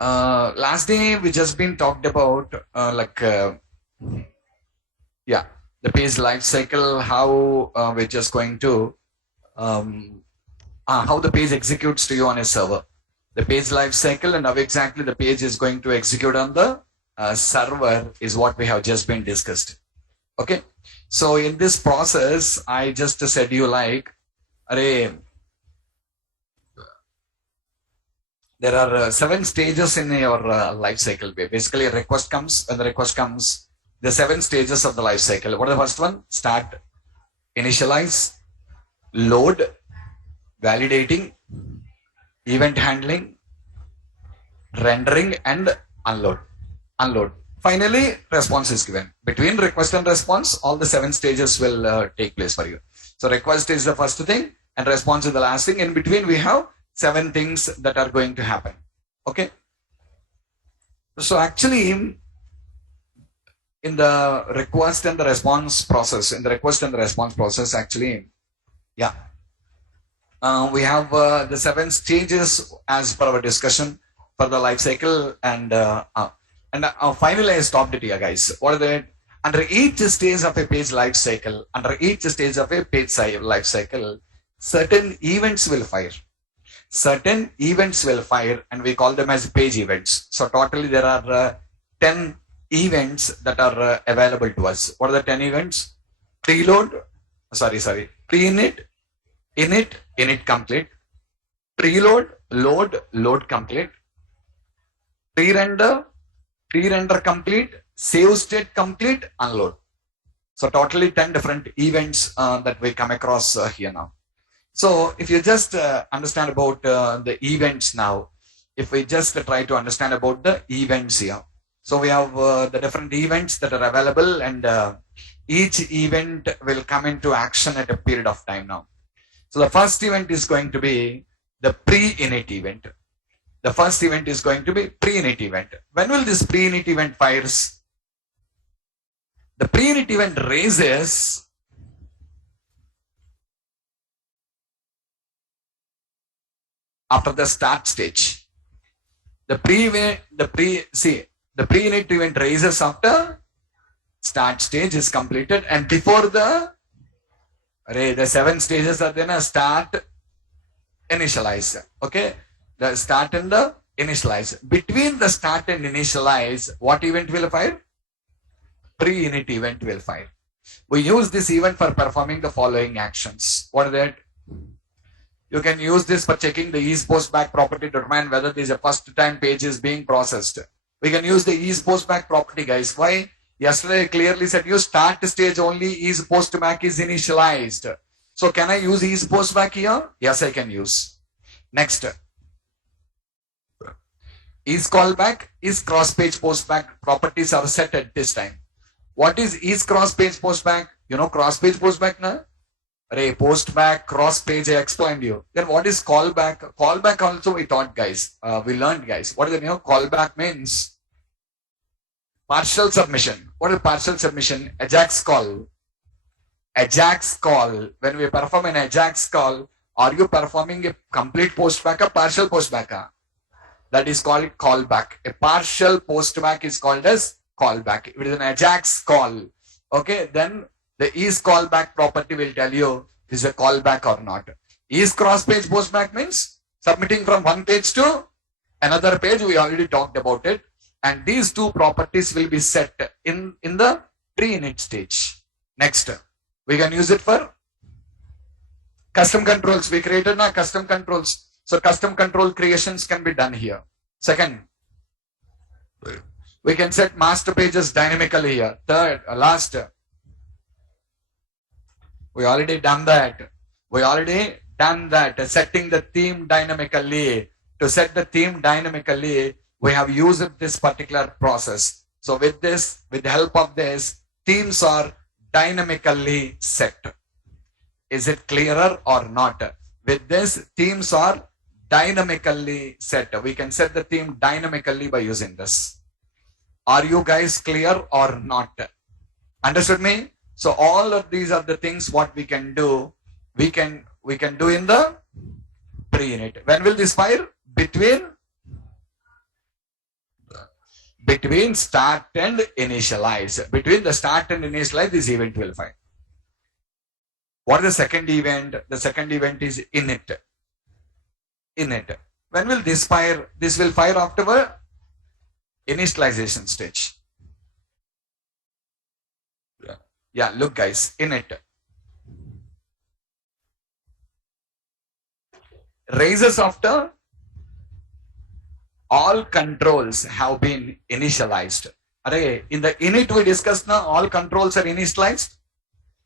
Last day we just been talked about the page life cycle, how we're just going to how the page executes to you on a server. The page life cycle and how exactly the page is going to execute on the server is what we have just been discussed. Okay, so in this process, I just said you like, array, there are 7 stages in your life cycle. Basically, a request comes. When the request comes, the 7 stages of the life cycle. What is the first one? Start, initialize, load, validating, event handling, rendering, and unload. Finally, response is given. Between request and response, all the 7 stages will take place for you. So request is the first thing and response is the last thing. In between, we have 7 things that are going to happen. Okay. So actually, in the request and the response process, actually, we have the 7 stages as per our discussion for the life cycle, and finally I stopped it here, guys. What are they? Under each stage of a page life cycle, certain events will fire. And we call them as page events. So totally there are 10 events that are available to us. What are the 10 events? Pre-init, init complete, preload, load complete, pre-render complete, save state complete, unload. So totally 10 different events that we come across here now. So if you just understand about the events now, if we just try to understand about the events here. So we have the different events that are available, and each event will come into action at a period of time now. So the first event is going to be the pre-init event. When will this pre-init event fires? The pre-init event raises after the start stage. The pre-init event raises after start stage is completed, and before the 7 stages are then a start, initialize. Okay, the start and the initialize. Between the start and initialize, what event will fire? Pre-init event will fire. We use this event for performing the following actions. What are that? You can use this for checking the is post back property to determine whether this is a first time page is being processed. We can use the is post back property, guys. Why? Yesterday I clearly said you start stage only is post back is initialized. So can I use is post back here? Yes, I can use. Next. Is callback, is cross page post back properties are set at this time. What is cross page post back? You know cross page post back na? Post back, cross page, I explained you. Then what is callback? Callback also we taught, guys. We learned, guys. What is the callback means? Partial submission. What is partial submission? Ajax call. When we perform an Ajax call, are you performing a complete post back or partial post back? That is called callback. A partial post back is called as callback. If it is an Ajax call, okay, then the is callback property will tell you is a callback or not. Is cross page post back means submitting from one page to another page. We already talked about it. And these 2 properties will be set in the pre-init stage. Next, we can use it for custom controls. We created now custom controls. So custom control creations can be done here. Second, we can set master pages dynamically here. Third, last, we already done that. Setting the theme dynamically. To set the theme dynamically, we have used this particular process. So with the help of this, themes are dynamically set. Is it clearer or not? With this, themes are dynamically set. We can set the theme dynamically by using this. Are you guys clear or not? Understood me? So all of these are the things what we can do. We can do in the pre-init. When will this fire? Between Between start and initialize. Between the start and initialize, this event will fire. What is the second event? The second event is init. Init. When will this fire? This will fire after the initialization stage. Yeah, look guys, init. Raises after all controls have been initialized. In the init we discussed now, all controls are initialized?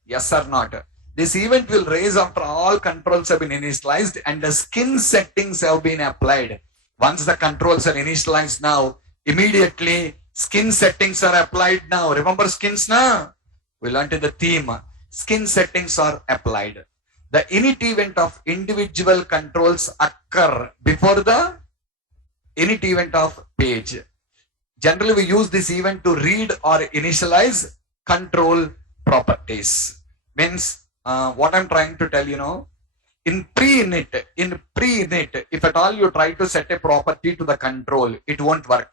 Yes or not? This event will raise after all controls have been initialized and the skin settings have been applied. Once the controls are initialized now, immediately skin settings are applied now. Remember skins now? We learned in the theme. Skin settings are applied. The init event of individual controls occur before the init event of page. Generally, we use this event to read or initialize control properties. Means what I'm trying to tell you now, in pre-init, if at all you try to set a property to the control, it won't work.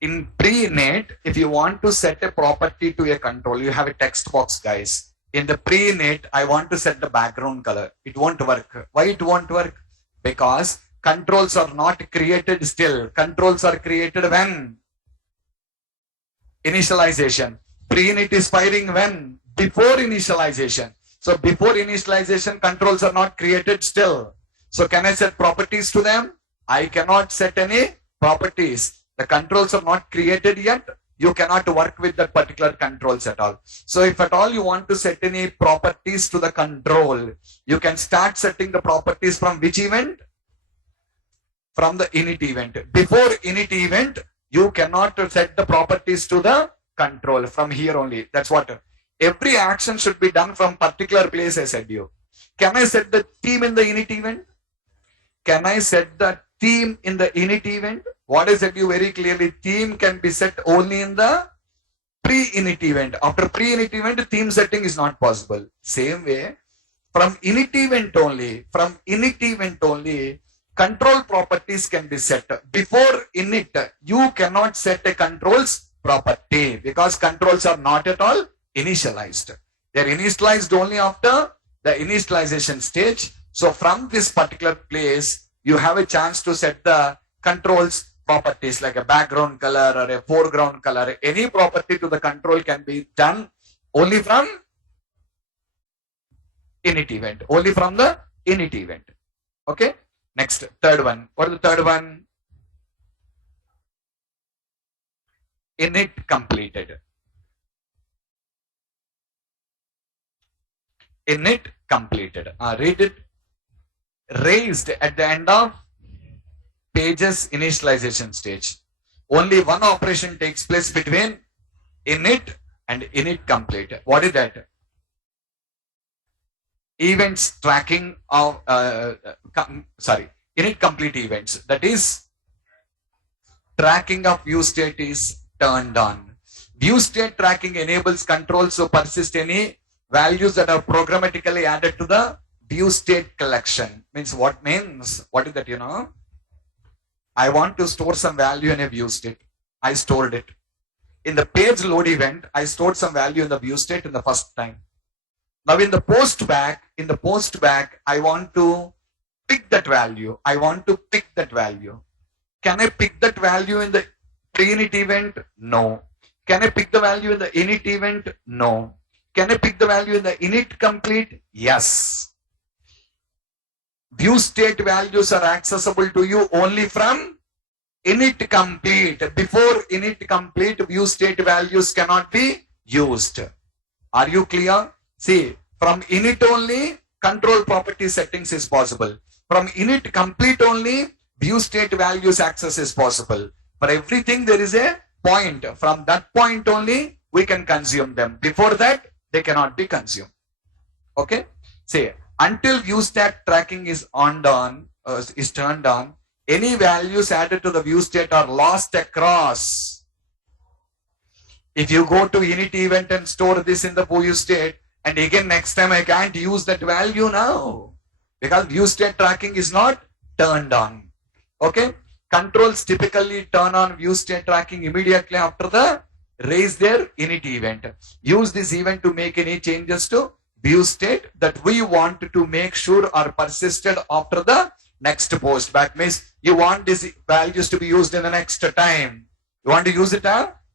In pre-init, if you want to set a property to a control, you have a text box, guys. In the pre-init, I want to set the background color. It won't work. Why it won't work? Because controls are not created still. Controls are created when? Initialization. Pre-init is firing when? Before initialization. So before initialization, controls are not created still. So can I set properties to them? I cannot set any properties. The controls are not created yet. You cannot work with that particular controls at all. So if at all you want to set any properties to the control, you can start setting the properties from which event? From the init event. Before init event, you cannot set the properties to the control from here only. That's what. Every action should be done from particular place, I said you. Can I set the theme in the init event? Can I set the theme in the init event? What I said you very clearly, theme can be set only in the pre-init event. After pre-init event, theme setting is not possible. Same way, from init event only, control properties can be set. Before init, you cannot set a controls property because controls are not at all initialized. They are initialized only after the initialization stage. So from this particular place, you have a chance to set the controls properties like a background color or a foreground color. Any property to the control can be done only from init event. Only from the init event. Okay. Next, third one. What is the third one? Init completed. Init completed. Read it. Raised at the end of page's initialization stage. Only one operation takes place between init and init complete. What is that? Events tracking of init complete events. That is, tracking of view state is turned on. View state tracking enables controls to persist any values that are programmatically added to the view state collection. Means what means? What is that, you know? I want to store some value in a view state. I stored it. In the page load event, I stored some value in the view state in the first time. Now in the post back, I want to pick that value. Can I pick that value in the pre-init event? No. Can I pick the value in the init event? No. Can I pick the value in the init complete? Yes. View state values are accessible to you only from init complete. Before init complete, view state values cannot be used. Are you clear? See, from init only, control property settings is possible. From init complete only, view state values access is possible. For everything, there is a point. From that point only, we can consume them. Before that, they cannot be consumed. Okay? Say, until view state tracking is turned on, any values added to the view state are lost across. If you go to init event and store this in the view state, and again next time I can't use that value now because view state tracking is not turned on. Okay? Controls typically turn on view state tracking immediately after the raise their init event. Use this event to make any changes to view state that we want to make sure are persisted after the next post. That means you want these values to be used in the next time. You want to use it,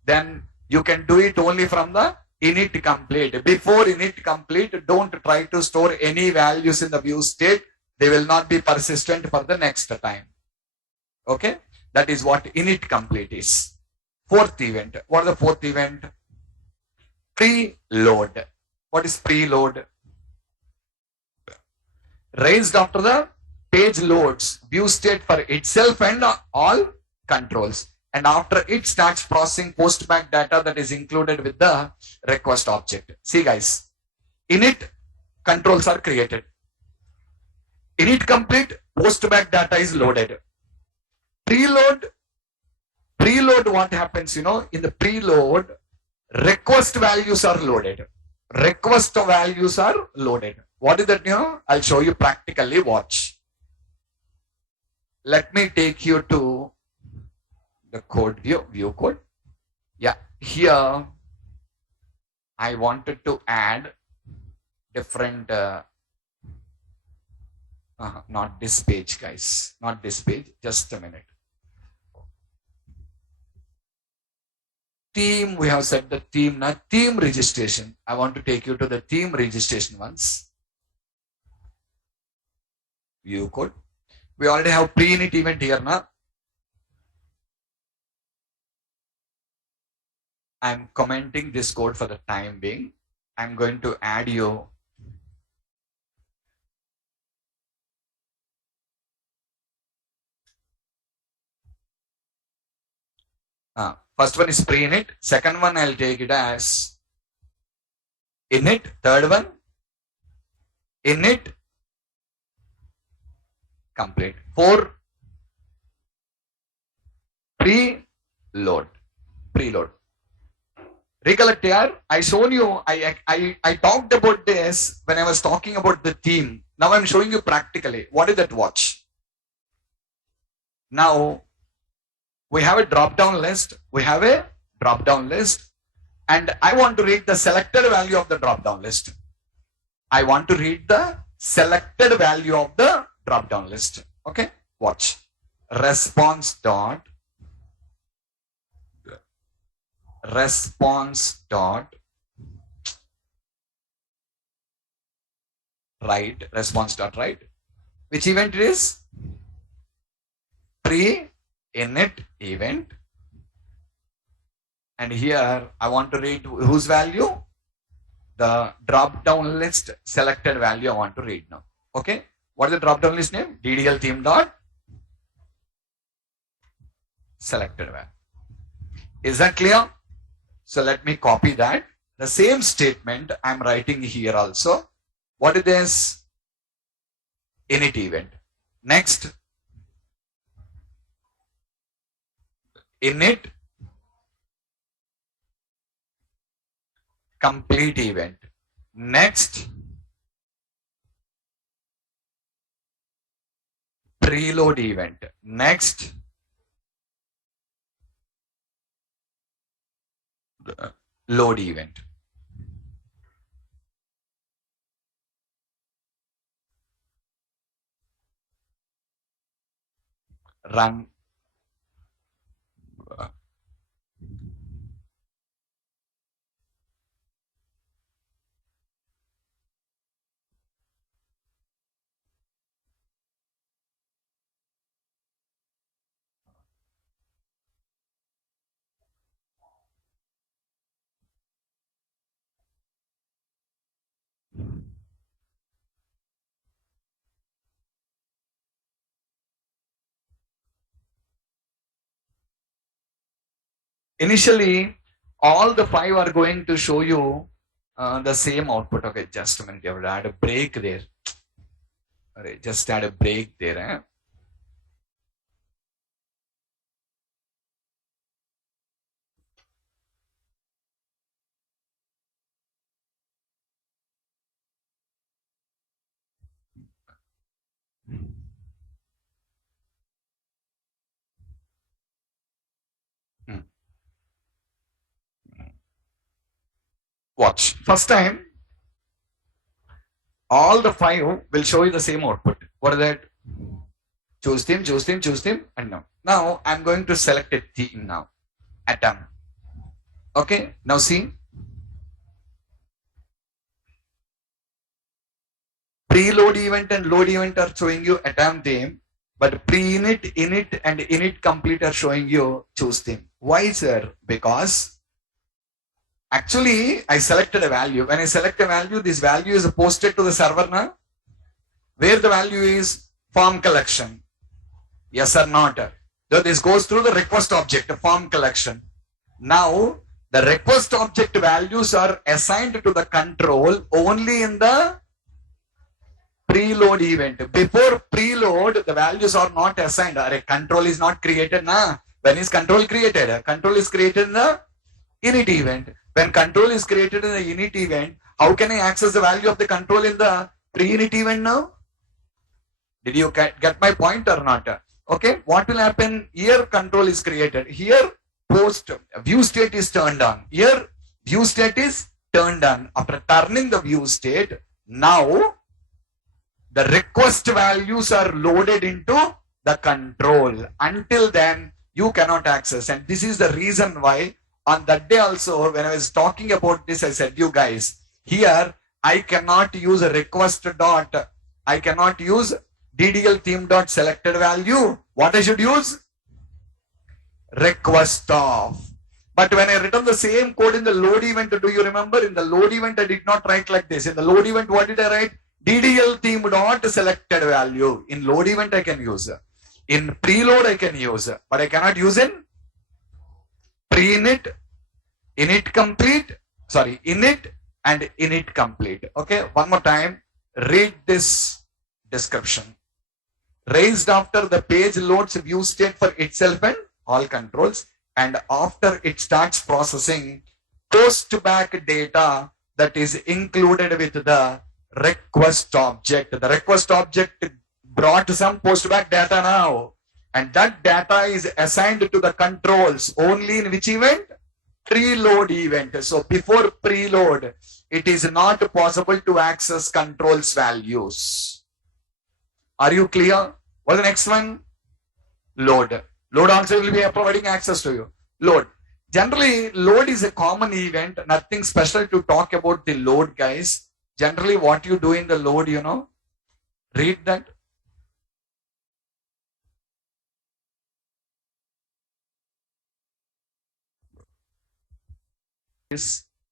then you can do it only from the init complete. Before init complete, don't try to store any values in the view state. They will not be persistent for the next time. Okay, that is what init complete is. Fourth event. What is the fourth event? Preload. What is preload? Raised after the page loads view state for itself and all controls. And after it starts processing post back data that is included with the request object. See guys, init controls are created. Init complete, post back data is loaded. Preload what happens, in the preload, request values are loaded. Request values are loaded. What is that, I'll show you practically. Watch. Let me take you to the code view code. Yeah, here I wanted to add different, not this page guys, not this page, just a minute. Theme, we have set the theme, now theme registration. I want to take you to the theme registration once. View code. We already have pre-init event here now. I'm commenting this code for the time being. I'm going to add you first one is pre-init. Second one I'll take it as init. Third one init complete. 4 preload. Recollect here, I shown you, I talked about this when I was talking about the theme. Now I'm showing you practically. What is that? Watch. Now we have a drop down list. And I want to read the selected value of the drop down list. Okay, watch. Response dot write. Which event it is? Pre-init event. And here I want to read whose value? The drop down list selected value I want to read now. Okay, what is the drop down list name? DDL theme dot selected value. Is that clear? So let me copy that. The same statement I'm writing here also. What is this? Init event. Next, init complete event. Next, preload event. Next, load event. Run. Initially, all the 5 are going to show you the same output. Okay, just a minute. You have to add a break there. Alright, just add a break there. Watch. First time, all the 5 will show you the same output. What is that? Choose theme, choose theme, choose theme, and now. Now I'm going to select a theme now. Atom. Okay, now see. Preload event and load event are showing you atom theme, but pre-init, init, and init complete are showing you choose theme. Why, sir? Because actually I selected a value. When I select a value, this value is posted to the server now. Where the value is form collection. Yes or not? So this goes through the request object, form collection. Now the request object values are assigned to the control only in the preload event. Before preload, the values are not assigned. A control is not created. Na? When is control created? Control is created in the init event. When control is created in the init event, how can I access the value of the control in the pre-init event now? Did you get my point or not? Okay, what will happen? Here control is created. Here post view state is turned on. Here view state is turned on. After turning the view state, now the request values are loaded into the control. Until then, you cannot access. And this is the reason why on that day also, when I was talking about this, I said, you guys, here I cannot use a request dot. I cannot use DDL theme dot selected value. What I should use? Request of. But when I written the same code in the load event, do you remember? In the load event, I did not write like this. In the load event, what did I write? DDL theme dot selected value. In load event, I can use. In preload, I can use. But I cannot use in pre-init, init complete, sorry, init and init complete. Okay, one more time. Read this description. Raised after the page loads view state for itself and all controls, and after it starts processing post back data that is included with the request object. The request object brought some post back data now, and that data is assigned to the controls only in which event? Preload event. So before preload, it is not possible to access controls values. Are you clear? What's the next one? Load. Load also will be providing access to you. Load. Generally, load is a common event. Nothing special to talk about the load, guys. Generally, what you do in the load, you know, read that.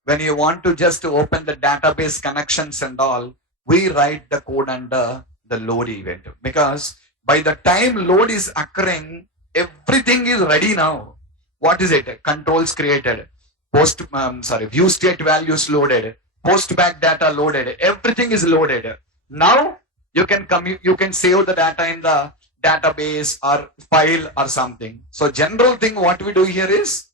When you want to just open the database connections and all, we write the code under the load event, because by the time load is occurring, everything is ready now. What is it? Controls created, view state values loaded, post back data loaded, everything is loaded. Now you can save the data in the database or file or something. So general thing what we do here is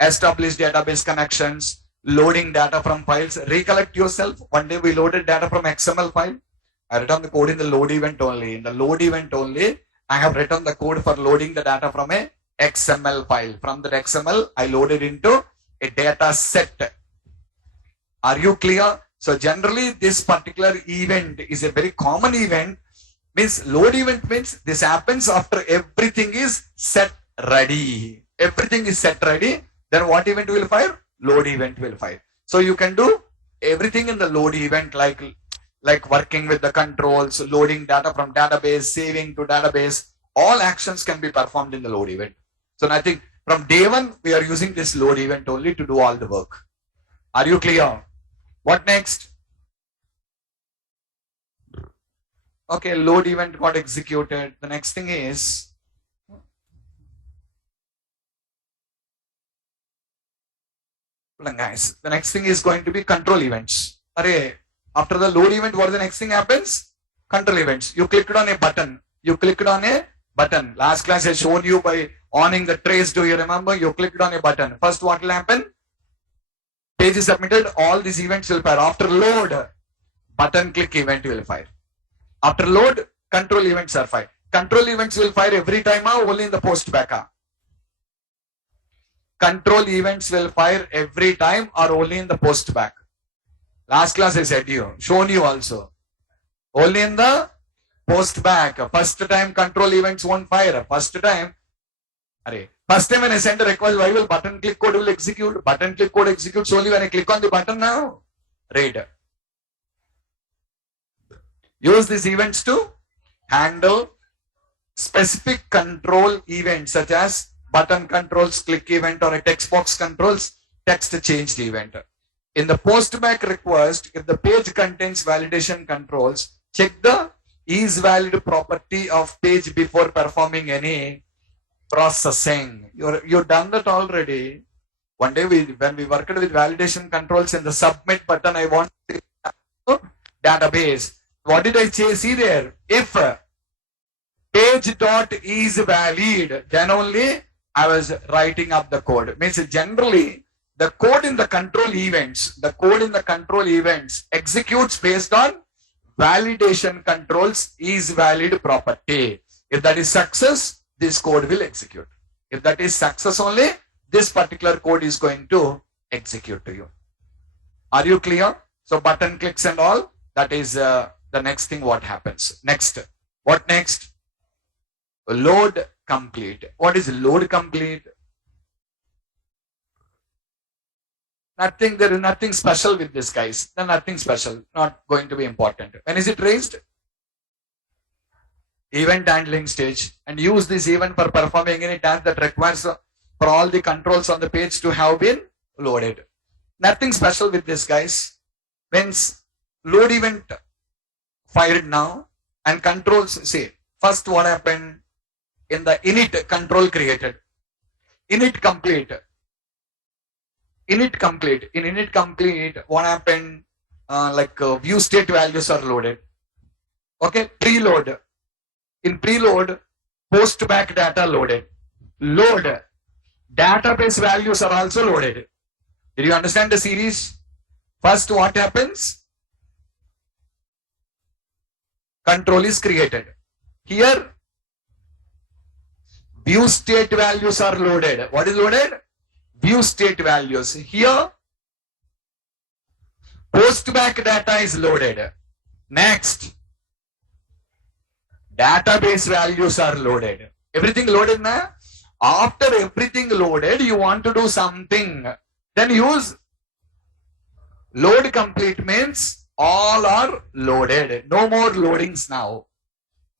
establish database connections, loading data from files. Recollect yourself, one day we loaded data from XML file. I written the code in the load event only. In the load event only, I have written the code for loading the data from a XML file. From that XML, I loaded into a data set. Are you clear? So generally, this particular event is a very common event. Means load event means this happens after everything is set ready. Everything is set ready. Then what event will fire? Load event will fire. So you can do everything in the load event, like working with the controls, loading data from database, saving to database. All actions can be performed in the load event. So I think from day one, we are using this load event only to do all the work. Are you clear? What next? Okay, load event got executed. The next thing is, guys, the next thing is going to be control events. After the load event, what the next thing happens? Control events. You clicked on a button. You clicked on a button. Last class I showed you by owning the trace. Do you remember? You clicked on a button. First, what will happen? Page is submitted. All these events will fire. After load, button click event will fire. After load, control events are fired. Control events will fire every time only in the post back. control events will fire every time or only in the post back? Last class I said you, shown you also. Only in the post back. First time control events won't fire. First time when I send a request, why will button click code will execute? Button click code executes only when I click on the button now. Read. Use these events to handle specific control events such as button controls, click event, or a text box controls, text changed event. In the postback request, if the page contains validation controls, check the is valid property of page before performing any processing. You've done that already. One day when we worked with validation controls in the submit button, I want database. What did I say? See there, if page dot is valid, then only I was writing up the code. Means generally the code in the control events, executes based on validation controls is valid property. If that is success, this code will execute. If that is success only, this particular code is going to execute to you. Are you clear? So button clicks and all, that is the next thing what happens. Next. What next? Load complete. What is load complete? Nothing, there is nothing special with this, guys. Nothing special, not going to be important. When is it raised? Event handling stage, and use this event for performing any task that requires for all the controls on the page to have been loaded. Nothing special with this, guys. Means load event fired now, and controls, see, first what happened in the init control created. Init complete. In init complete, what happened? View state values are loaded. Okay, preload. In preload, post back data loaded. Load. Database values are also loaded. Did you understand the series? First, what happens? Control is created. Here, view state values are loaded. What is loaded? View state values. Here, post back data is loaded. Next, database values are loaded. Everything loaded now? After everything loaded, you want to do something. Then use load complete, means all are loaded. No more loadings now.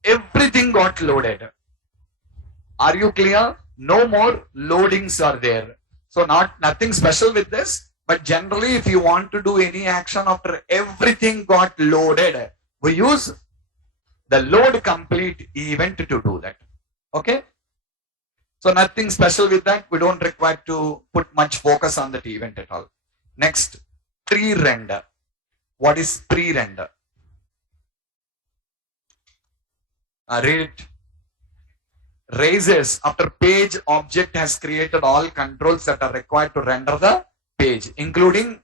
Everything got loaded. Are you clear? No more loadings are there. So nothing special with this, but generally if you want to do any action after everything got loaded, we use the load complete event to do that. Okay? So nothing special with that. We don't require to put much focus on that event at all. Next, pre-render. What is pre-render? Read it. Raises after page object has created all controls that are required to render the page, including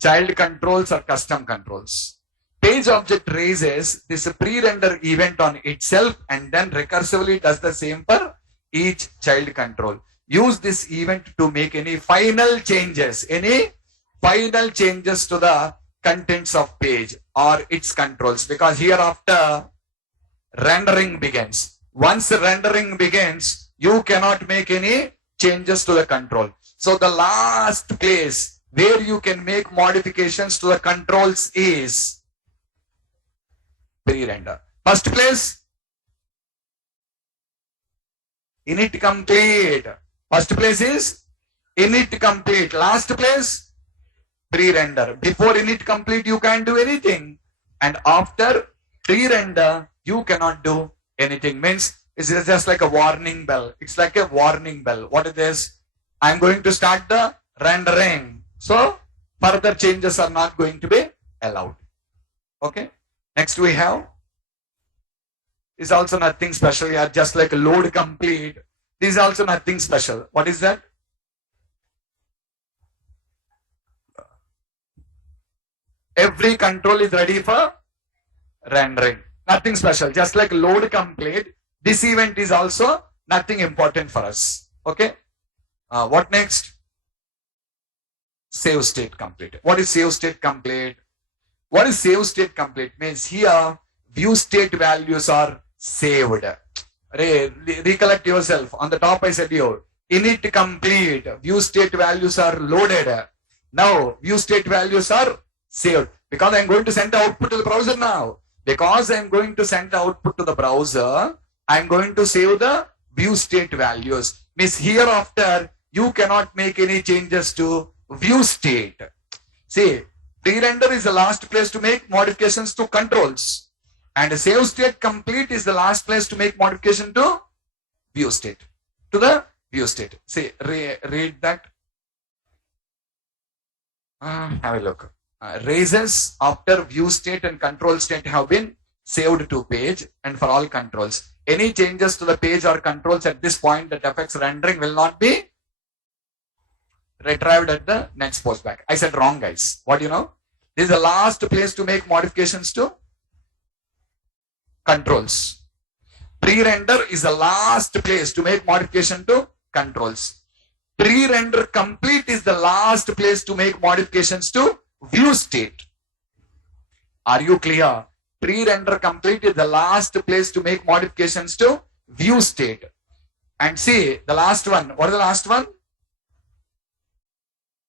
child controls or custom controls. Page object raises this pre-render event on itself and then recursively does the same for each child control. Use this event to make any final changes to the contents of page or its controls, because hereafter rendering begins. Once rendering begins, you cannot make any changes to the control. So the last place where you can make modifications to the controls is pre-render. First place, init complete. First place is init complete. Last place, pre-render. Before init complete, you can't do anything. And after pre-render, you cannot do anything. Means it's just like a warning bell. It's like a warning bell. What it is? I'm going to start the rendering. So further changes are not going to be allowed. Okay. Next we have is also nothing special. Yeah, just like load complete. This is also nothing special. What is that? Every control is ready for rendering. Nothing special. Just like load complete, this event is also nothing important for us. Okay. What next? Save state complete. What is save state complete? What is save state complete? Means here view state values are saved. Recollect yourself. On the top I said you init complete. View state values are loaded. Now view state values are saved. Because I am going to send the output to the browser now. Because I am going to send the output to the browser, I am going to save the view state values. Means hereafter you cannot make any changes to view state. See, pre-render is the last place to make modifications to controls. And save state complete is the last place to make modification to view state. To the view state. See, read that. Have a look. Raises after view state and control state have been saved to page, and for all controls. Any changes to the page or controls at this point that affects rendering will not be retrieved at the next postback. I said wrong, guys. What do you know? This is the last place to make modifications to controls. Pre-render is the last place to make modification to controls. Pre-render complete is the last place to make modifications to view state. Are you clear? Pre-render complete is the last place to make modifications to view state. And see the last one. What is the last one?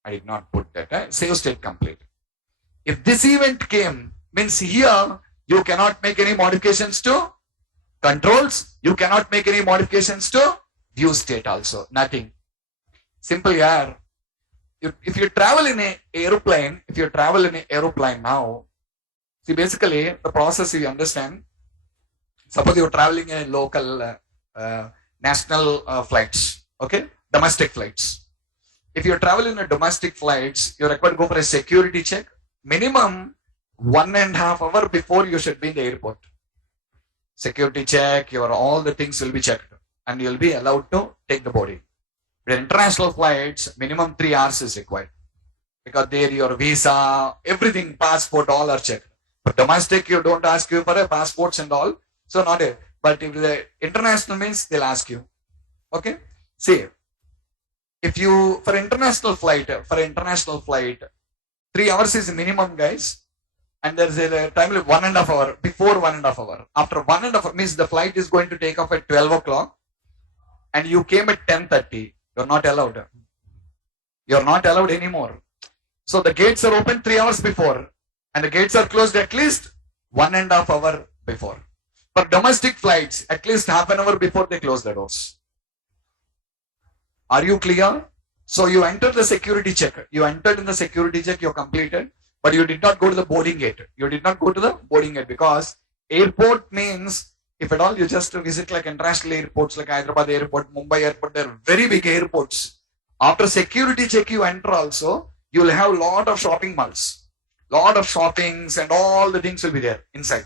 I did not put that. Save state complete. If this event came, means here you cannot make any modifications to controls. You cannot make any modifications to view state also. Nothing. Simple here. If you travel in an aeroplane, now, see basically the process you understand. Suppose you're traveling in local national flights, okay, domestic flights. If you travel in a domestic flights, you're required to go for a security check. Minimum 1.5 hours before you should be in the airport. Security check, all the things will be checked, and you'll be allowed to take the boarding. With international flights, minimum 3 hours is required. Because there your visa, everything, passport, all are checked. But domestic, you don't ask you for a passports and all. So not it. But if the international means, they'll ask you. Okay? See, if you, for international flight, 3 hours is minimum, guys. And there's a time limit 1.5 hours, before 1.5 hours. After 1.5 hours, means the flight is going to take off at 12 o'clock. And you came at 10:30. You're not allowed. You're not allowed anymore. So the gates are open 3 hours before, and the gates are closed at least 1.5 hours before. For domestic flights, at least half an hour before they close the doors. Are you clear? So you entered the security check. You entered in the security check, you completed, but you did not go to the boarding gate. You did not go to the boarding gate because airport means, if at all you just visit like international airports like Hyderabad airport, Mumbai airport, they're very big airports. After security check you enter also, you will have lot of shopping malls. Lot of shoppings and all the things will be there inside.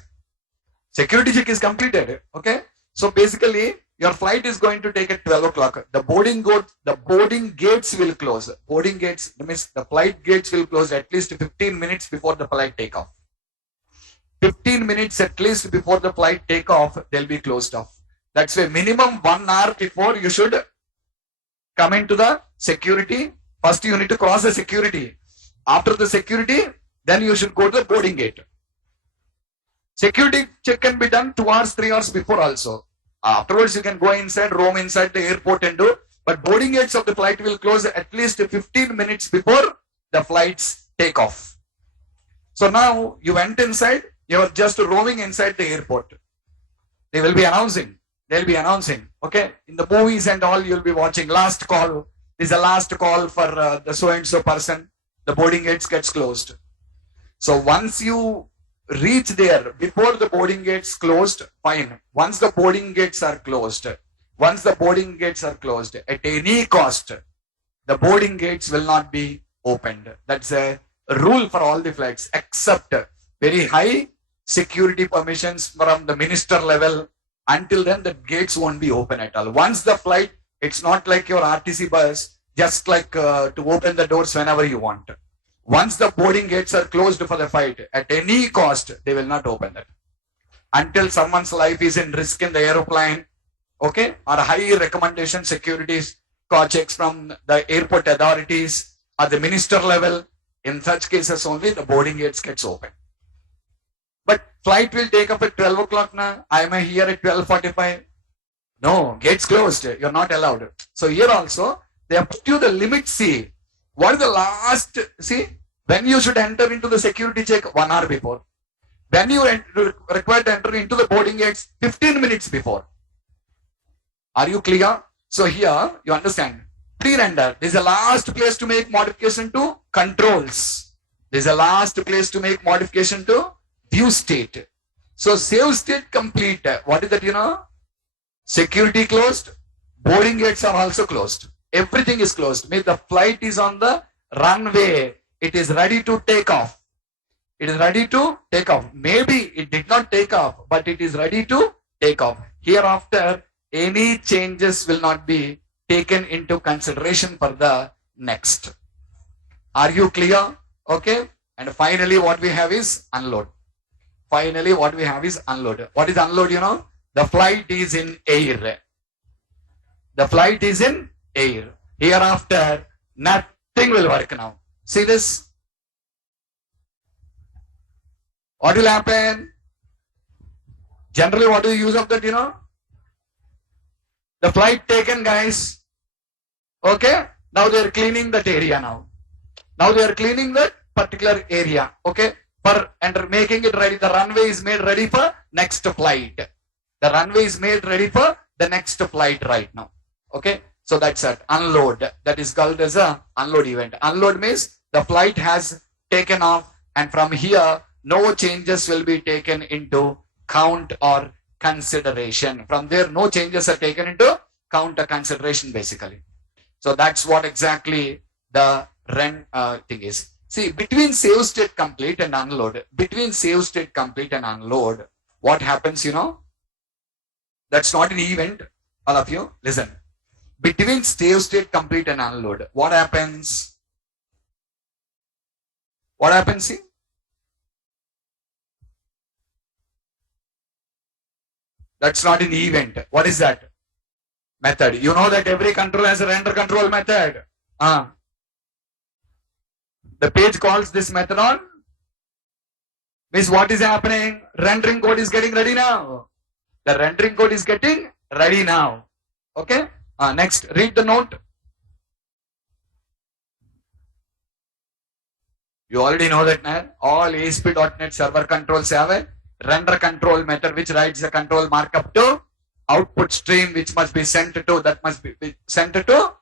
Security check is completed. Okay. So basically your flight is going to take at 12 o'clock. The boarding gates will close. Boarding gates, means the flight gates will close at least 15 minutes before the flight takeoff. 15 minutes at least before the flight takeoff, they'll be closed off. That's why minimum 1 hour before you should come into the security. First you need to cross the security. After the security, then you should go to the boarding gate. Security check can be done 2 hours, 3 hours before also. Afterwards you can go inside, roam inside the airport and do. But boarding gates of the flight will close at least 15 minutes before the flight's takeoff. So now you went inside. You are just roaming inside the airport. They will be announcing. They'll be announcing. Okay. In the movies and all, you'll be watching. Last call. This is the last call for the so-and-so person. The boarding gates gets closed. So once you reach there, before the boarding gates closed, fine. Once the boarding gates are closed, at any cost, the boarding gates will not be opened. That's a rule for all the flights, except very high security permissions from the minister level. Until then, the gates won't be open at all. Once the flight, it's not like your RTC bus, just like to open the doors whenever you want. Once the boarding gates are closed for the flight, at any cost, they will not open it. Until someone's life is in risk in the aeroplane, okay, or high recommendation securities call checks from the airport authorities or the minister level. In such cases only the boarding gates gets open. But flight will take up at 12 o'clock now. I am here at 12:45. No, gates closed. You're not allowed. So here also, they have put you the limit. See, what is the last? See, when you should enter into the security check 1 hour before. When you required to enter into the boarding gates 15 minutes before. Are you clear? So here, you understand. Pre-render. This is the last place to make modification to controls. This is the last place to make modification to view state. So save state complete. What is that, you know? Security closed. Boarding gates are also closed. Everything is closed. Means the flight is on the runway. It is ready to take off. It is ready to take off. Maybe it did not take off, but it is ready to take off. Hereafter, any changes will not be taken into consideration for the next. Are you clear? Okay. And finally, what we have is unload. Finally, what we have is unload. What is unload, you know? The flight is in air. The flight is in air. Hereafter, nothing will work now. See this? What will happen? Generally, what do you use of that, you know? The flight taken, guys. Okay? Now they are cleaning that area now. Now they are cleaning that particular area. Okay? And making it ready. The runway is made ready for next flight. The runway is made ready for the next flight right now. Okay? So that's it. Unload. That is called as a unload event. Unload means the flight has taken off, and from here, no changes will be taken into count or consideration. From there, no changes are taken into count or consideration basically. So that's what exactly the thing is. See, between save state complete and unload, what happens, you know? That's not an event, all of you. Listen. Between save state complete and unload, what happens? What happens, see? That's not an event. What is that? Method. You know that every control has a render control method. The page calls this method on. Means what is happening? Rendering code is getting ready now. The rendering code is getting ready now. Okay. Next, read the note. You already know that now. All ASP.NET server controls have a render control method which writes the control markup to output stream, which must be sent to, that must be sent to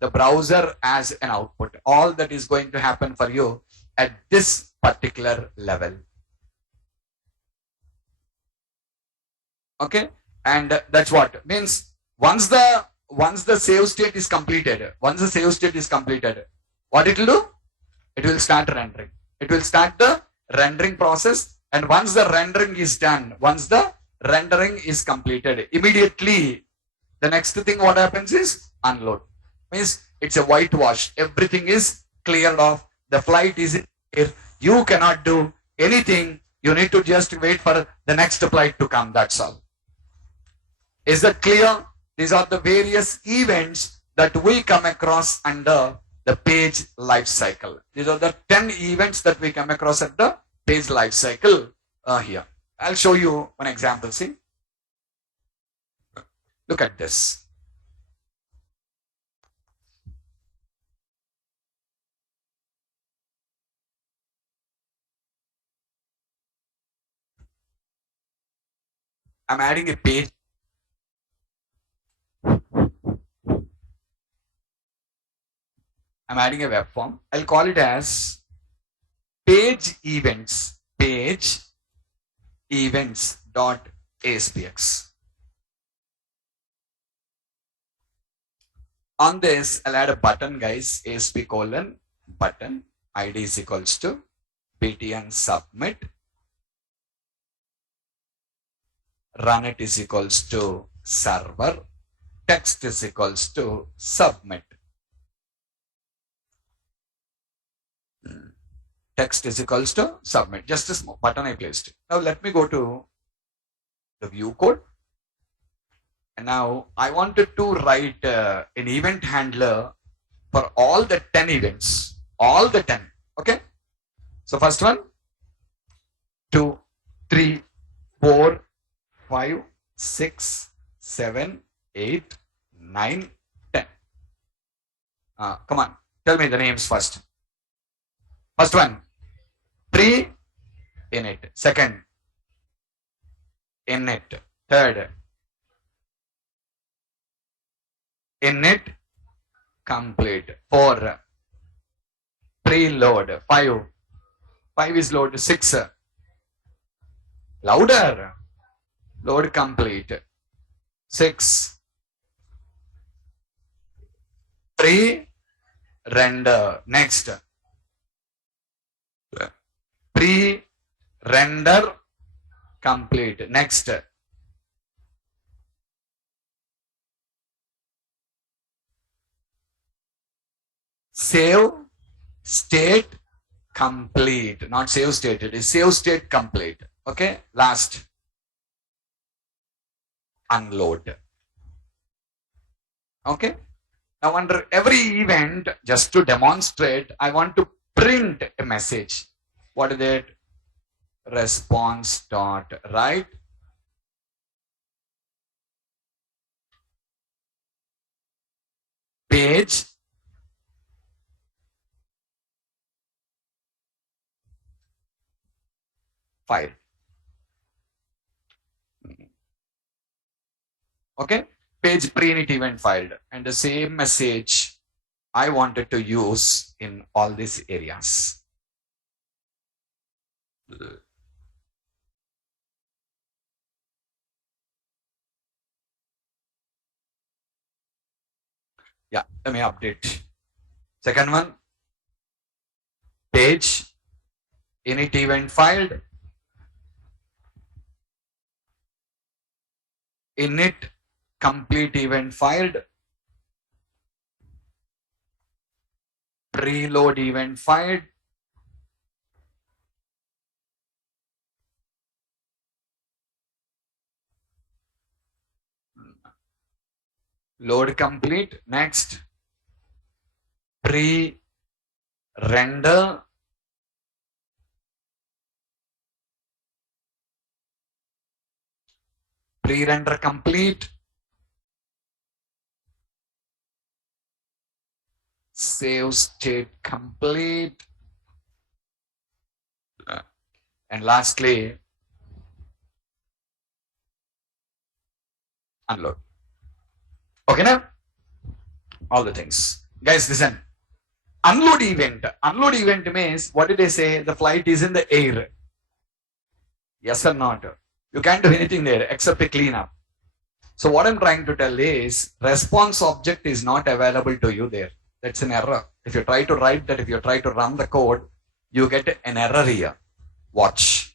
the browser as an output. All that is going to happen for you at this particular level. Okay, and that's what means. Once the save state is completed, what it will do? It will start rendering. It will start the rendering process, and once the rendering is done, once the rendering is completed, immediately the next thing what happens is unload. Means it's a whitewash. Everything is cleared off. The flight is here. You cannot do anything. You need to just wait for the next flight to come. That's all. Is that clear? These are the various events that we come across under the page life cycle. These are the 10 events that we come across at the page life cycle here. I'll show you one example. See, look at this. I'm adding a page. I'm adding a web form. I'll call it as page events dot ASPX. On this, I'll add a button, guys. ASP : button. ID is equals to btn submit. Run it is equals to server. Text is equals to submit. Text is equals to submit. Just a small button I placed. Now let me go to the view code. And now I wanted to write an event handler for all the 10 events, all the 10. Okay. So first one, 2, 3, 4, 5, 6, 7, 8, 9, 10. Come on, tell me the names first. First one, pre init. Second, init. Third, init complete. 4, preload. 5 is load. 6, louder, load complete. 6, pre-render. Next, pre-render complete. Next, save state complete. Not save state, it is save state complete. Okay. Last, unload. Okay. Now under every event, just to demonstrate, I want to print a message. What is it? Response dot write page file. Okay. Page pre-init event filed, and the same message I wanted to use in all these areas. Yeah, let me update. Second one, page init event filed, init complete event filed, preload event filed, load complete. Next, pre-render complete, save state complete, and lastly, unload. Okay, now all the things. Guys, listen. Unload event. Unload event means, what did they say? The flight is in the air. Yes or not? You can't do anything there except a cleanup. So what I'm trying to tell is, response object is not available to you there. That's an error. If you try to write that, if you try to run the code, you get an error here. Watch.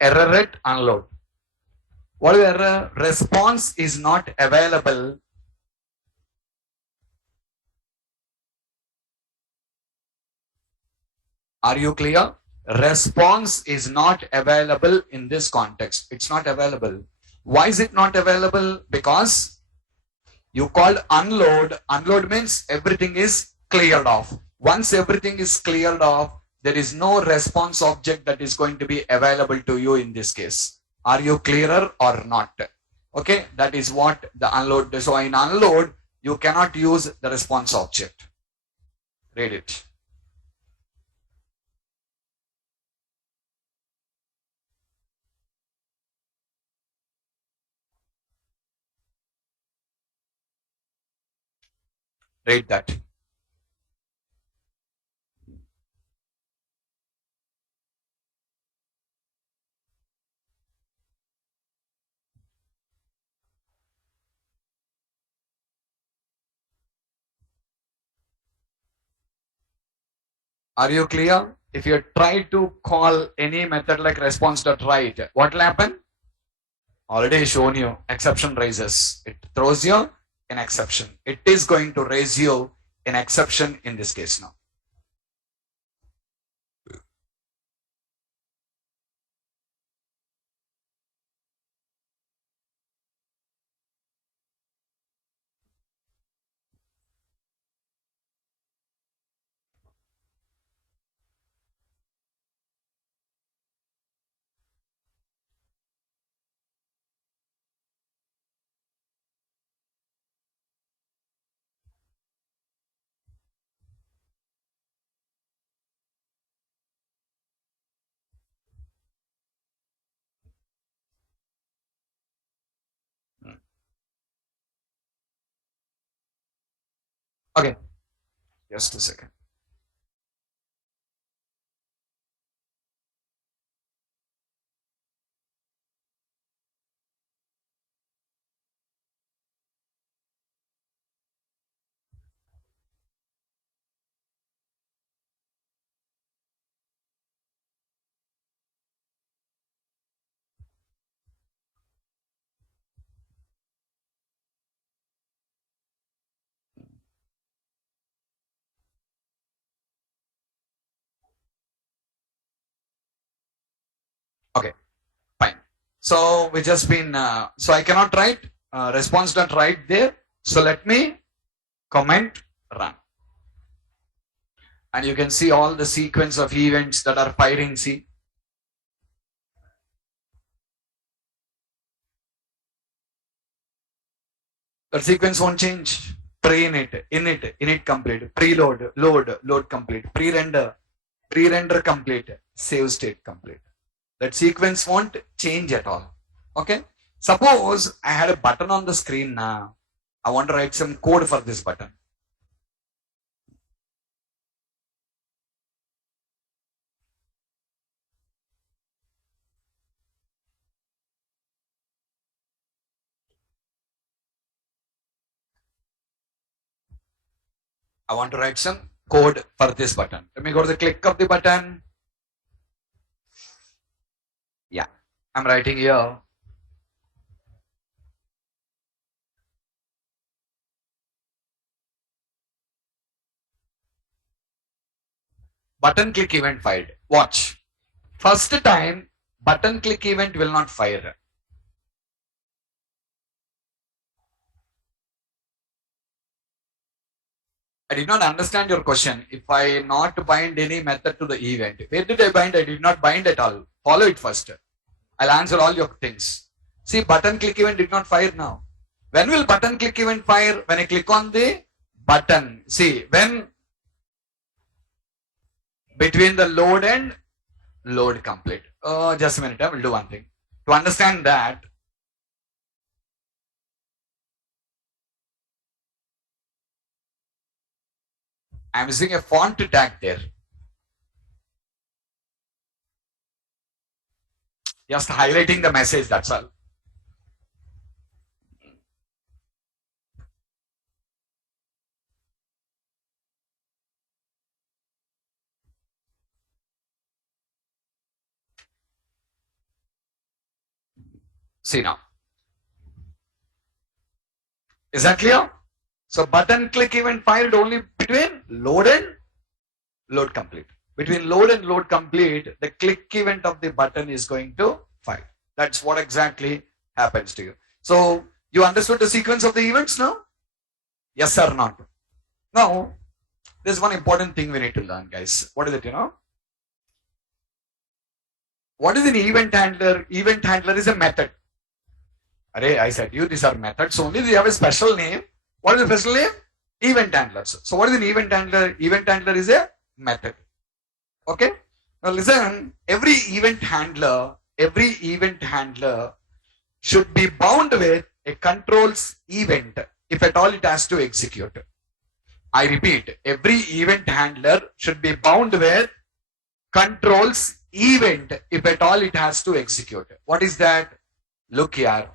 Error at unload. What is the error? Response is not available. Are you clear? Response is not available in this context. It's not available. Why is it not available? Because you called unload. Unload means everything is cleared off. Once everything is cleared off, there is no response object that is going to be available to you in this case. Are you clearer or not? Okay, that is what the unload. So in unload, you cannot use the response object. Read it. Read that. Are you clear? If you try to call any method like response.write, what will happen? Already shown you exception raises. It throws you an exception. It is going to raise you an exception in this case now. Okay, just a second. Okay, fine. So we just been, so I cannot write, response not write there. So let me comment run. And you can see all the sequence of events that are firing, see. The sequence won't change. Pre-init, init complete, preload, load complete, pre-render complete, save state complete. That sequence won't change at all. Okay. Suppose I had a button on the screen now. I want to write some code for this button. I want to write some code for this button. Let me go to the click of the button. Yeah, I'm writing here. Button click event fired. Watch. First time, button click event will not fire. I did not understand your question. If I not bind any method to the event, where did I bind? I did not bind at all. Follow it first. I'll answer all your things. See, button click event did not fire now. When will button click event fire? When I click on the button. See, when between the load and load complete. Just a minute, I will do one thing. To understand that, I'm using a font tag there. Just highlighting the message, that's all. See now. Is that clear? So button click event fired only between load and load complete. Between load and load complete, the click event of the button is going to fire. That's what exactly happens to you. So you understood the sequence of the events now? Yes or not? Now, there's one important thing we need to learn, guys. What is it, you know? What is an event handler? Event handler is a method. Array, I said you, these are methods only. They have a special name. What is the special name? Event handlers. So what is an event handler? Event handler is a method. Okay. Now listen, every event handler should be bound with a controls event if at all it has to execute. I repeat, every event handler should be bound with controls event if at all it has to execute. What is that? Look here.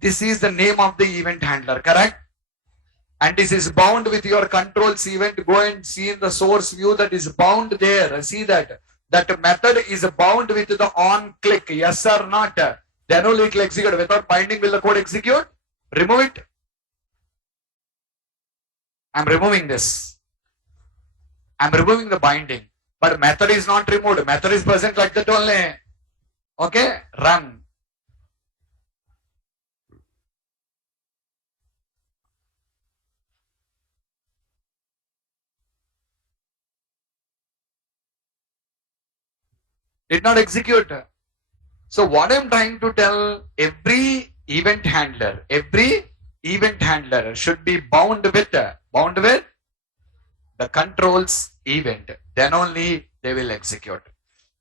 This is the name of the event handler, correct? And this is bound with your controls event. Go and see in the source view that is bound there. See that. That method is bound with the on click. Yes or not? Then only it will execute. Without binding, will the code execute? Remove it. I'm removing this. I'm removing the binding. But method is not removed. Method is present like that only. Okay, run. Did not execute. So what I'm trying to tell, every event handler should be bound with the controls event. Then only they will execute.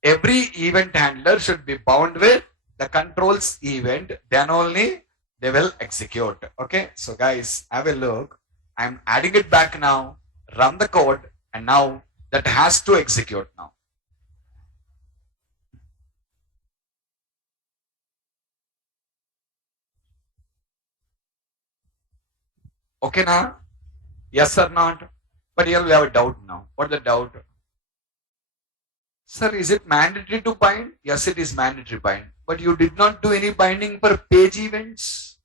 Every event handler should be bound with the controls event. Then only they will execute. Okay. So guys, have a look. I'm adding it back now. Run the code, and now that has to execute now. Okay now? Yes or not? But here we have a doubt now. What is the doubt? Sir, is it mandatory to bind? Yes, it is mandatory bind. But you did not do any binding for page events.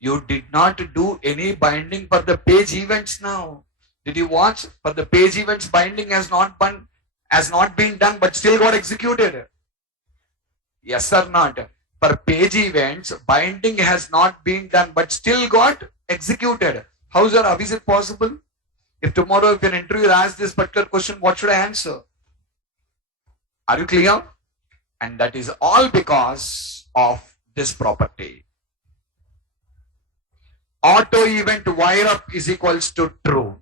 You did not do any binding for the page events now. Did you watch? For the page events, binding has not been done, but still got executed. Yes or not? For page events, binding has not been done, but still got executed. How is it possible? If tomorrow, if an interviewer asks this particular question, what should I answer? Are you clear? And that is all because of this property. Auto event wire up is equals to true.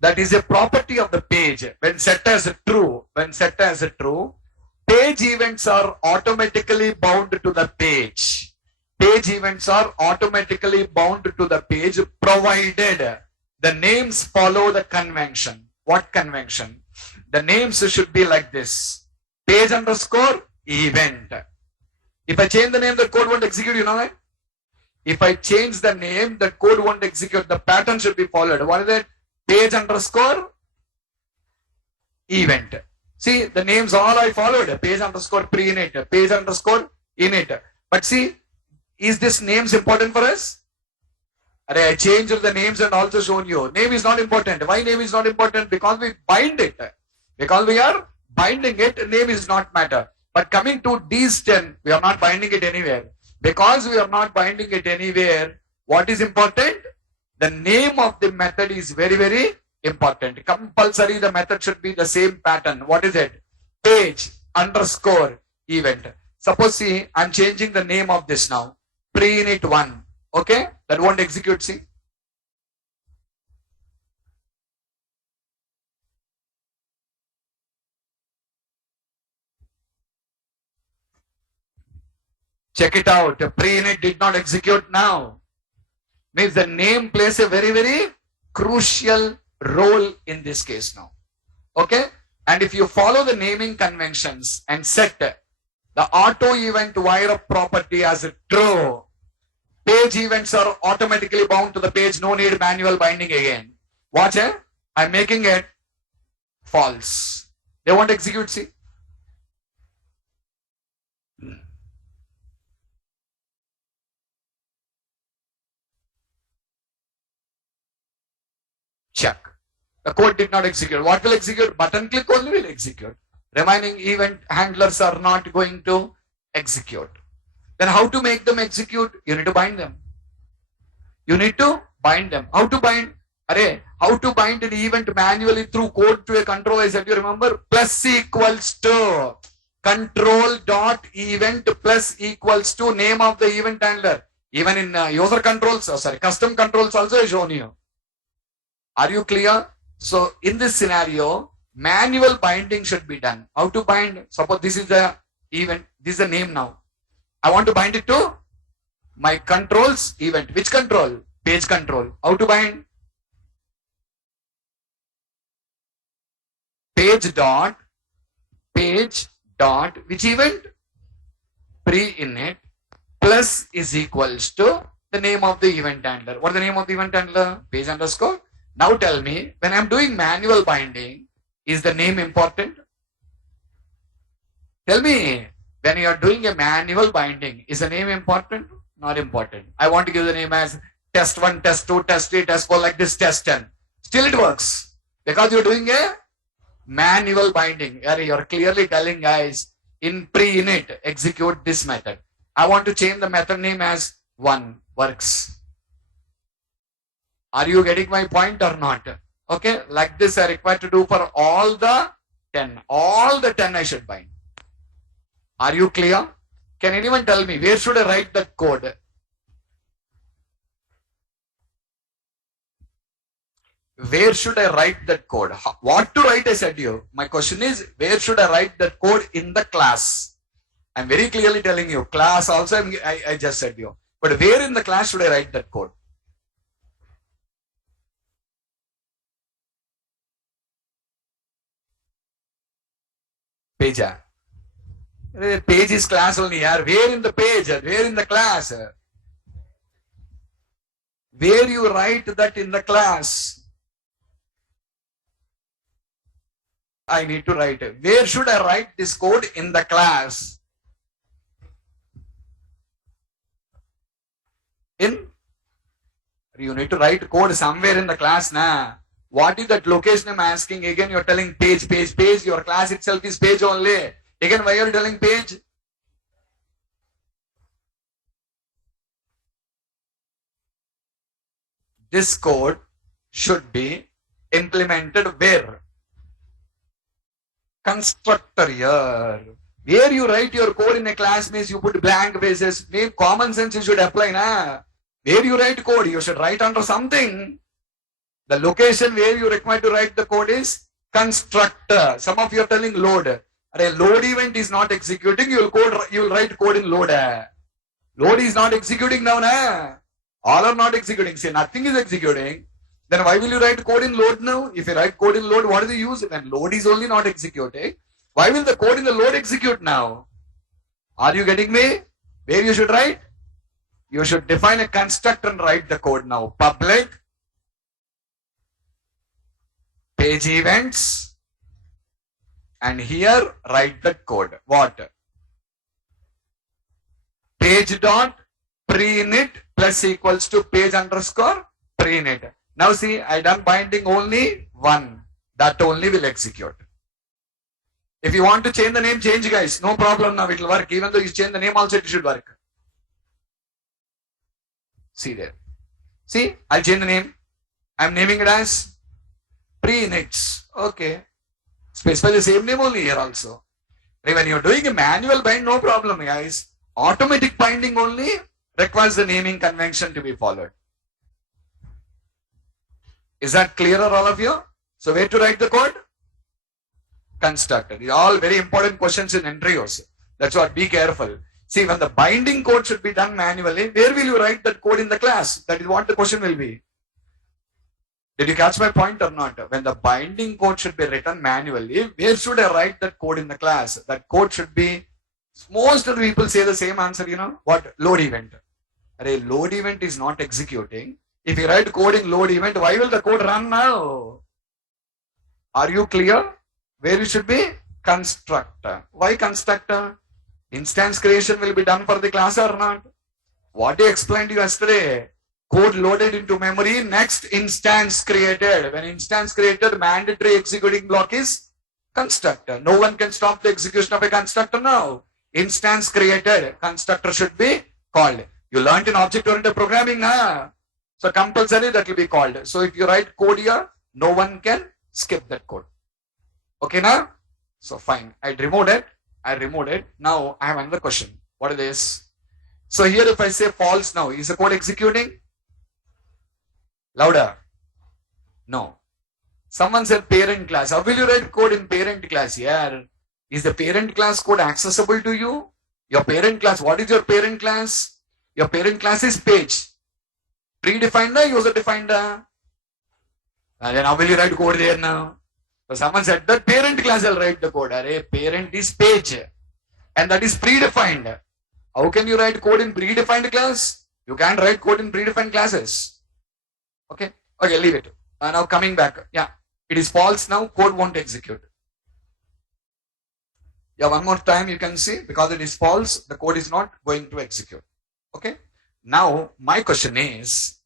That is a property of the page. When set as true, page events are automatically bound to the page. Page events are automatically bound to the page provided the names follow the convention. What convention? The names should be like this. Page underscore event. If I change the name, the code won't execute, you know that? If I change the name, the code won't execute. The pattern should be followed. What is it? Page underscore event. See, the names all I followed. Page underscore pre-init, page underscore init. But see, is this names important for us? I changed the names and also shown you. Name is not important. Why name is not important? Because we bind it. Because we are binding it, name is not matter. But coming to these 10, we are not binding it anywhere. Because we are not binding it anywhere, what is important? The name of the method is very, very important. Compulsory, the method should be the same pattern. What is it? Page underscore event. Suppose, see, I'm changing the name of this now. Pre-init 1. Okay? That won't execute, see. Check it out. Pre-init did not execute now. Means the name plays a very, very crucial role in this case now. Okay? And if you follow the naming conventions and set the auto event wire up property as a true, page events are automatically bound to the page. No need manual binding again. Watch it. I'm making it false. They won't execute, see. Check. The code did not execute. What will execute? Button click only will execute. Remaining event handlers are not going to execute. Then how to make them execute? You need to bind them. You need to bind them. How to bind? How to bind an event manually through code to a control? I said, you remember? Plus equals to control dot event plus equals to name of the event handler. Even in user controls, custom controls also is shown you. Are you clear? So in this scenario, manual binding should be done. How to bind? Suppose this is the event, this is the name now. I want to bind it to my controls event. Which control? Page control. How to bind? Page dot which event? Pre-init plus is equals to the name of the event handler. What is the name of the event handler? Page underscore. Now tell me, when I'm doing manual binding, is the name important? Tell me, when you are doing a manual binding, is the name important? Not important. I want to give the name as test 1, test 2, test 3, test 4, like this, test 10. Still it works. Because you're doing a manual binding. You're clearly telling guys, in pre-init, execute this method. I want to change the method name as 1. Works. Are you getting my point or not? Okay, like this I require to do for all the 10. All the 10 I should bind. Are you clear? Can anyone tell me where should I write that code? Where should I write that code? What to write I said to you. My question is, where should I write that code in the class? I'm very clearly telling you. Class also I just said to you. But where in the class should I write that code? Page. Page is class only. Where in the page? Where in the class? Where you write that in the class? I need to write it. Where should I write this code in the class? You need to write code somewhere in the class, na. What is that location I'm asking? Again, you're telling page, page, page. Your class itself is page only. Again, why are you telling page? This code should be implemented where? Constructor here. Where you write your code in a class means you put blank bases. Maybe common sense you should apply, na. Where you write code, you should write under something. The location where you require to write the code is constructor. Some of you are telling load. A load event is not executing. You will write code in load. Load is not executing now, na. All are not executing. Say nothing is executing. Then why will you write code in load now? If you write code in load, what is the use? When load is only not executing, why will the code in the load execute now? Are you getting me? Where you should write? You should define a constructor and write the code now. Public page events, and here write the code. What? Page dot pre-init plus equals to page underscore pre-init. Now see, I done binding only 1. That only will execute. If you want to change the name, change guys. No problem now, it will work. Even though you change the name also, it should work. See there. See, I'll change the name. I'm naming it as pre-inits. Okay. Specify the same name only here also. When you're doing a manual bind, no problem guys. Automatic binding only requires the naming convention to be followed. Is that clearer all of you? So where to write the code? Constructor. These are all very important questions in interviews. That's what, be careful. See, when the binding code should be done manually, where will you write that code in the class? That is what the question will be. Did you catch my point or not? When the binding code should be written manually, where should I write that code in the class? That code should be, most of the people say the same answer, you know, what? Load event. A load event is not executing. If you write code in load event, why will the code run now? Are you clear? Where you should be? Constructor. Why constructor? Instance creation will be done for the class or not? What I explained to you yesterday. Code loaded into memory, next instance created. When instance created, mandatory executing block is constructor. No one can stop the execution of a constructor now. Instance created, constructor should be called. You learned in object-oriented programming, na? So compulsory that will be called. So if you write code here, no one can skip that code. Okay now? So fine. I removed it. Now I have another question. What is this? So here if I say false now, is the code executing? Louder. No. Someone said parent class. How will you write code in parent class? Yeah. Is the parent class code accessible to you? Your parent class. What is your parent class? Your parent class is page. Predefined or user defined? And then how will you write code there now? So someone said that parent class will write the code. Array, parent is page. And that is predefined. How can you write code in predefined class? You can't write code in predefined classes. Okay. Okay, leave it. Now coming back. Yeah. It is false now. Code won't execute. Yeah, one more time you can see, because it is false, the code is not going to execute. Okay. Now my question is,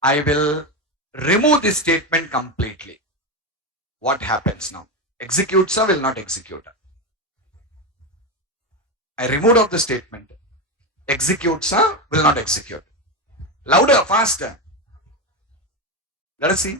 I will remove this statement completely. What happens now? Executes or will not execute? I removed of the statement. Executes or will not execute? Louder, faster. Let us see.